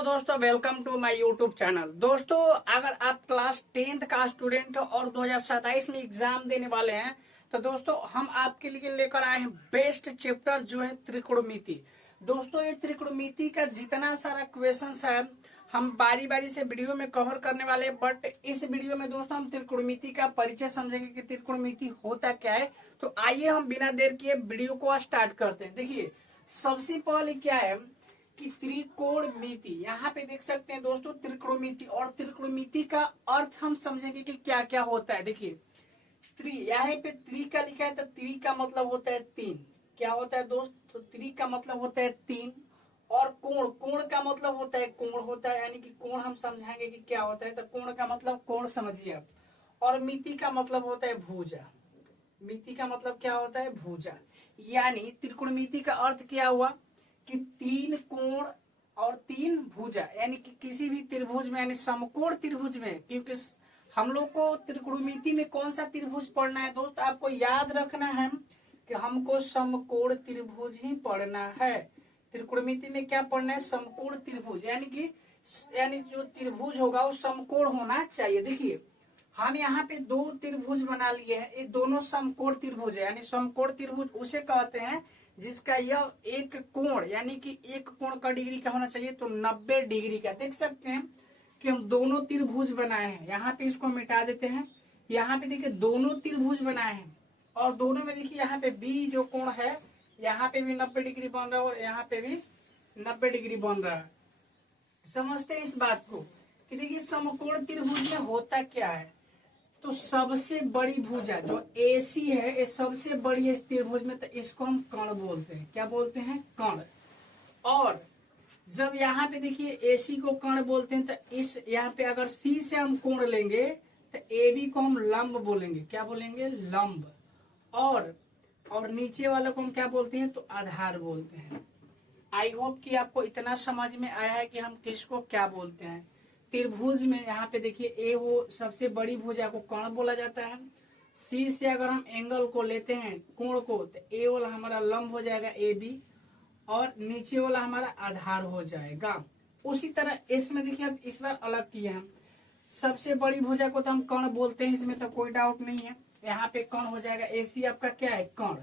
तो दोस्तों welcome to my YouTube channel. दोस्तों अगर आप क्लास 10th का स्टूडेंट हो और 2027 में एग्जाम देने वाले हैं तो दोस्तों हम आपके लिए लेकर आए हैं बेस्ट चैप्टर जो है त्रिकोणमिति। दोस्तों ये त्रिकोणमिति का जितना सारा क्वेश्चंस है हम बारी बारी से वीडियो में कवर करने वाले हैं, बट इस वीडियो में दोस्तों हम त्रिकोणमिति का परिचय समझेंगे कि त्रिकोणमिति होता क्या है। तो आइए हम बिना देर किए वीडियो को स्टार्ट करते हैं। देखिए सबसे पहले क्या है कि त्रिकोणमिति, यहाँ पे देख सकते हैं दोस्तों त्रिकोणमिति, और त्रिकोणमिति का अर्थ हम समझेंगे कि क्या क्या होता है। देखिए यहाँ पे त्रि का लिखा है तो त्रि का मतलब होता है तीन। क्या होता है दोस्त? तो त्रि का मतलब होता है तीन। और कोण, कोण का मतलब होता है कोण होता है, यानी कि कोण हम समझाएंगे कि क्या होता है। तो कोण का मतलब कोण समझिए आप। और मिति का मतलब होता है भुजा। मिति का मतलब क्या होता है? भुजा। यानी त्रिकोणमिति का अर्थ क्या हुआ कि तीन कोण और तीन भुजा, यानी कि किसी भी त्रिभुज में, यानी समकोण त्रिभुज में, क्योंकि हम लोग को त्रिकोणमिति में कौन सा त्रिभुज पढ़ना है दोस्त? आपको याद रखना है कि हमको समकोण त्रिभुज ही पढ़ना है। त्रिकोणमिति में क्या पढ़ना है? समकोण त्रिभुज, यानी जो त्रिभुज होगा वो समकोण होना चाहिए। देखिए हम यहाँ पे दो त्रिभुज बना लिए हैं, ये दोनों समकोण त्रिभुज है। यानी समकोण त्रिभुज उसे कहते हैं जिसका यह एक कोण, यानी कि एक कोण का डिग्री का होना चाहिए, तो 90 डिग्री का। देख सकते हैं कि हम दोनों त्रिभुज बनाए हैं। यहाँ पे इसको मिटा देते हैं। यहाँ पे देखिए दोनों त्रिभुज बनाए हैं और दोनों में देखिए यहाँ पे बी जो कोण है यहाँ पे भी 90 डिग्री बन रहा है और यहाँ पे भी 90 डिग्री बन रहा है। समझते हैं इस बात को कि देखिए समकोण त्रिभुज में होता क्या है। तो सबसे बड़ी भुजा जो AC है, ये सबसे बड़ी है इस त्रिभुज में, तो इसको हम कर्ण बोलते हैं। क्या बोलते हैं? कर्ण। और जब यहाँ पे देखिए AC को कर्ण बोलते हैं, तो इस यहाँ पे अगर C से हम कोण लेंगे तो AB को हम लंब बोलेंगे। क्या बोलेंगे? लंब। और नीचे वाले को हम क्या बोलते हैं? तो आधार बोलते हैं। आई होप कि आपको इतना समझ में आया है कि हम किसको क्या बोलते हैं। त्रिभुज में यहाँ पे देखिए ए वो सबसे बड़ी भुजा को कर्ण बोला जाता है। सी से अगर हम एंगल को लेते हैं, कोण को, तो ए वाला हमारा लंब हो जाएगा AB, और नीचे वाला हमारा आधार हो जाएगा। उसी तरह इसमें देखिए अब इस बार अलग किए हम। सबसे बड़ी भुजा को तो हम कर्ण बोलते हैं, इसमें तो कोई डाउट नहीं है। यहाँ पे कर्ण हो जाएगा। AC आपका क्या है? कर्ण।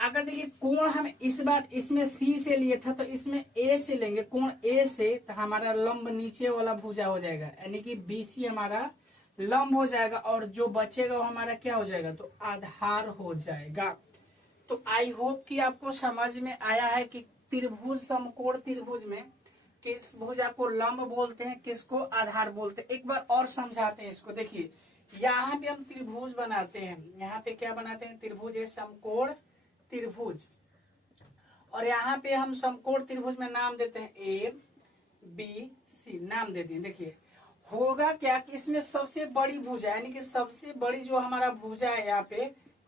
अगर देखिए कोण हम इस बार इसमें C से लिए था, तो इसमें A से लेंगे, कोण A से, तो हमारा लंब नीचे वाला भुजा हो जाएगा, यानी कि BC हमारा लंब हो जाएगा, और जो बचेगा वो हमारा क्या हो जाएगा? तो आधार हो जाएगा। तो आई होप कि आपको समझ में आया है कि त्रिभुज, समकोण त्रिभुज में किस भुजा को लंब बोलते हैं, किसको आधार बोलते हैं। एक बार और समझाते हैं इसको। देखिए यहाँ पे हम त्रिभुज बनाते हैं, यहाँ पे क्या बनाते हैं? त्रिभुज है, समकोण त्रिभुज। और यहाँ पे हम समकोण त्रिभुज में नाम देते हैं ABC, नाम देते हैं। देखिए होगा क्या कि इसमें सबसे बड़ी भुजा, यानी कि सबसे बड़ी जो हमारा भुजा है यहाँ पे,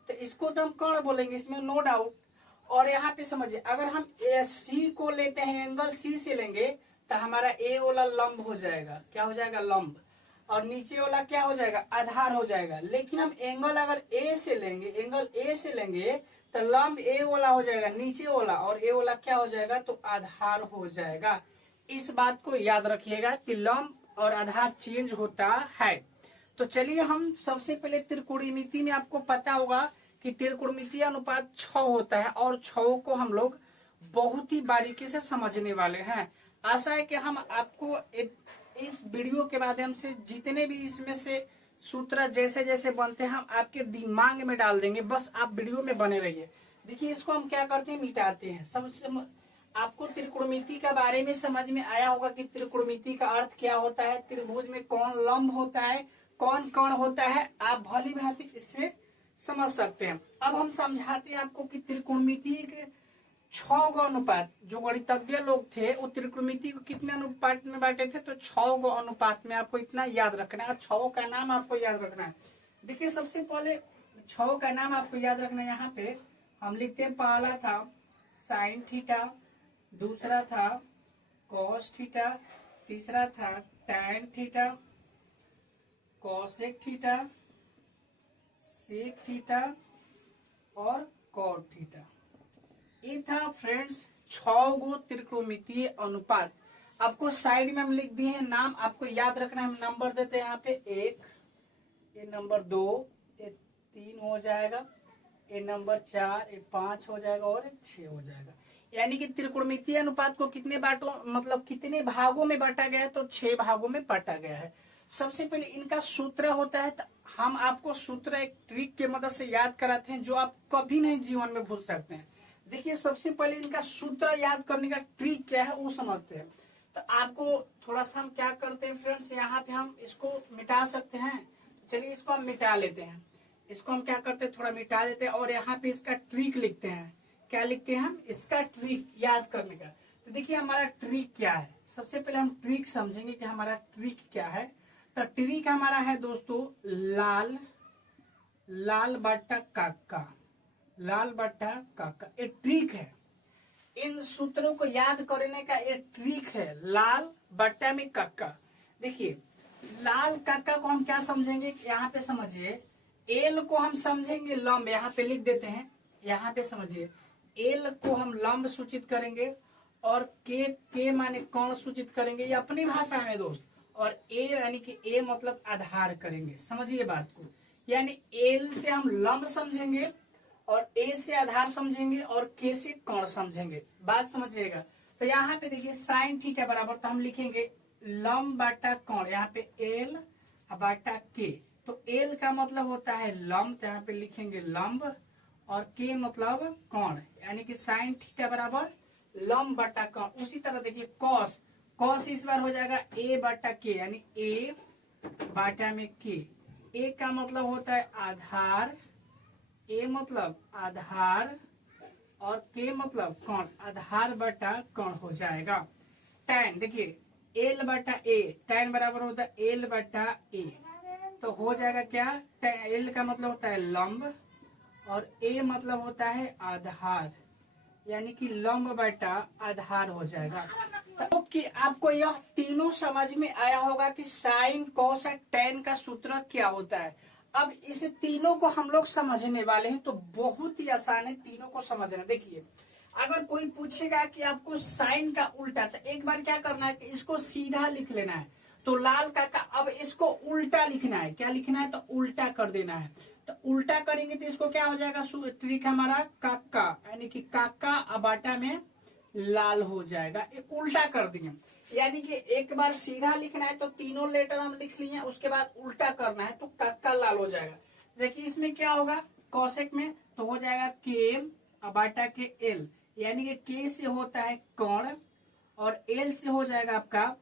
तो इसको तो हम कर्ण बोलेंगे, इसमें नो डाउट। और यहाँ पे समझिए अगर हम C को लेते हैं, एंगल C से लेंगे, तो हमारा A वाला लंब हो जाएगा। क्या हो जाएगा? लंब। और नीचे वाला क्या हो जाएगा? आधार हो जाएगा। लेकिन हम एंगल अगर A से लेंगे, एंगल A से लेंगे, तो लंब A वाला हो जाएगा नीचे वाला, और A वाला क्या हो जाएगा? तो आधार हो जाएगा। इस बात को याद रखिएगा कि लंब और आधार चेंज होता है। तो चलिए हम सबसे पहले त्रिकोणमिति में आपको पता होगा कि त्रिकोणमिति अनुपात 6 होता है, और 6 को हम लोग बहुत ही बारीकी से समझने वाले हैं। आशा है कि हम आपको इस वीडियो के माध्यम से जितने भी इसमें से सूत्र जैसे जैसे बनते हैं हम आपके दिमाग में डाल देंगे, बस आप वीडियो में बने रहिए। देखिए इसको हम क्या करते हैं? मिटाते हैं। सबसे आपको त्रिकोणमिति के बारे में समझ में आया होगा कि त्रिकोणमिति का अर्थ क्या होता है, त्रिभुज में कौन लंब होता है, कौन कर्ण होता है, आप भली भांति इससे समझ सकते हैं। अब हम समझाते हैं आपको कि त्रिकोणमिति के 6 गो अनुपात, जो गणितज्ञ लोग थे वो त्रिकोणमिति को कितने अनुपात में बांटे थे? तो 6 गो अनुपात में। आपको इतना याद रखना है, 6 का नाम आपको याद रखना है। देखिए सबसे पहले 6 का नाम आपको याद रखना है। यहाँ पे हम लिखते हैं, पहला था साइन थीटा, दूसरा था कॉस थीटा, तीसरा था tan theta, cosec theta, sec theta और कॉट थीटा। ये था फ्रेंड्स 6 गो त्रिकोणमितीय अनुपात। आपको साइड में हम लिख दिए हैं नाम, आपको याद रखना है। हम नंबर देते हैं यहाँ पे 1, ये नंबर 2, ये 3 हो जाएगा, ये नंबर 4, ये 5 हो जाएगा और ये 6 हो जाएगा। यानी कि त्रिकोणमितीय अनुपात को कितने बांटों मतलब कितने भागों में बांटा गया है, तो 6 भागों में बांटा गया है। सबसे पहले इनका सूत्र होता है, हम आपको सूत्र एक ट्रिक के मदद से याद कराते हैं जो आप कभी नहीं जीवन में भूल सकते हैं। देखिए सबसे पहले इनका सूत्र याद करने का ट्रिक क्या है वो समझते हैं। तो आपको थोड़ा सा हम क्या करते हैं फ्रेंड्स, यहाँ पे हम इसको मिटा सकते हैं। चलिए इसको हम मिटा लेते हैं। इसको हम क्या करते हैं, थोड़ा मिटा देते हैं और यहाँ पे इसका ट्रिक लिखते हैं। क्या लिखते हैं हम, इसका ट्रिक याद करने का। तो देखिए हमारा ट्रिक क्या है, सबसे पहले हम ट्रिक समझेंगे कि हमारा ट्रिक क्या है। तो ट्रिक हमारा है दोस्तों लाल बट्टा काका, लाल बट्टा काका, ये ट्रिक है। इन सूत्रों को याद करने का ये ट्रिक है, लाल बट्टा में काका। देखिए लाल काका को हम क्या समझेंगे, यहाँ पे समझिए, एल को हम समझेंगे लंब, यहाँ पे लिख देते हैं। यहाँ पे समझिए एल को हम लंब सूचित करेंगे और के माने कौन सूचित करेंगे, ये अपनी भाषा में दोस्त। और ए यानी कि ए मतलब आधार करेंगे, समझिए बात को। यानी एल से हम लंब समझेंगे और ए से आधार समझेंगे और के से कौन समझेंगे, बात समझिएगा। तो यहाँ पे देखिए साइन थीटा बराबर, तो हम लिखेंगे लंब बाटा कौन, यहाँ पे एल बाटा के। तो एल का मतलब होता है लंब, तो यहाँ पे लिखेंगे लंब, और के मतलब कौन, यानी कि साइन थीटा बराबर लंब बटा कौन। उसी तरह देखिए कॉस, कॉस इस बार हो जाएगा ए बटा के, यानी ए बाटा में के। ए का मतलब होता है आधार, ए मतलब आधार और के मतलब कौन, आधार बटा कौन हो जाएगा। टैन देखिए एल बटा ए, टैन बराबर होता है एल बटा ए, तो हो जाएगा क्या, एल का मतलब होता है लंब और ए मतलब होता है आधार, यानी कि लंब बटा आधार हो जाएगा। तो कि आपको यह तीनों समझ में आया होगा कि साइन कॉस और टैन का सूत्र क्या होता है। अब इस तीनों को हम लोग समझने वाले हैं, तो बहुत ही आसान है तीनों को समझना। देखिए अगर कोई पूछेगा कि आपको साइन का उल्टा, तो एक बार क्या करना है कि इसको सीधा लिख लेना है। तो लाल का अब इसको उल्टा लिखना है, क्या लिखना है, तो उल्टा कर देना है। तो उल्टा करेंगे तो इसको क्या हो जाएगा, ट्रिक हमारा काका, यानी कि काका अबाटा में लाल हो जाएगा। एक उल्टा कर दिए, यानी कि एक बार सीधा लिखना है तो तीनों लेटर हम लिख लिए, उसके बाद उल्टा करना है तो काका लाल हो जाएगा। देखिए इसमें क्या होगा, कौशिक में तो हो जाएगा के अबाटा के एल, यानी कि के से होता है कौन और एल से हो जाएगा आपका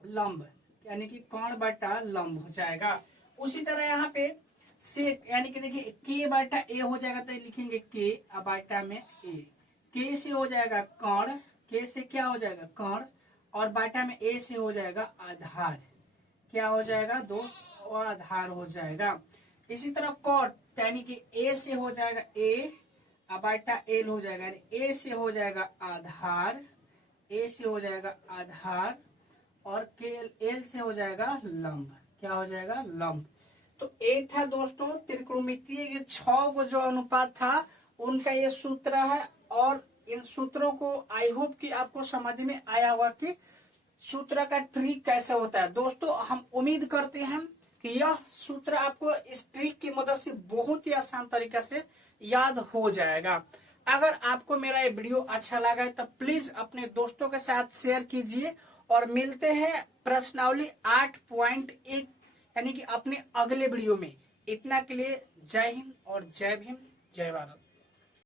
लंब, यानी कि कौन बटा लंब हो जाएगा। उसी तरह यहाँ पे से, यानी कि देखिए के बटा ए हो जाएगा, तो लिखेंगे के अबाटा में ए, के से हो जाएगा कौन, के से क्या हो जाएगा कौन, और बाटा में ए से हो जाएगा आधार, क्या हो जाएगा दोस्त, और आधार हो जाएगा। इसी तरह कॉट, यानी कि ए से हो जाएगा ए, अबाटा एल हो जाएगा, यानी ए से हो जाएगा आधार, ए से हो जाएगा आधार और के एल से हो जाएगा लंब, क्या हो जाएगा लंब। तो एक था दोस्तों त्रिकोणमितीय के 6 को जो अनुपात था उनका ये सूत्र है, और इन सूत्रों को आई होप कि आपको समझ में आया होगा कि सूत्र का ट्रिक कैसे होता है। दोस्तों हम उम्मीद करते हैं कि यह सूत्र आपको इस ट्रिक की मदद से बहुत ही आसान तरीके से याद हो जाएगा। अगर आपको मेरा ये वीडियो अच्छा लगा है तो प्लीज अपने दोस्तों के साथ शेयर कीजिए, और मिलते हैं प्रश्नावली 8.1 यानी कि अपने अगले वीडियो में। इतना के लिए जय हिंद और जय भीम, जय भारत।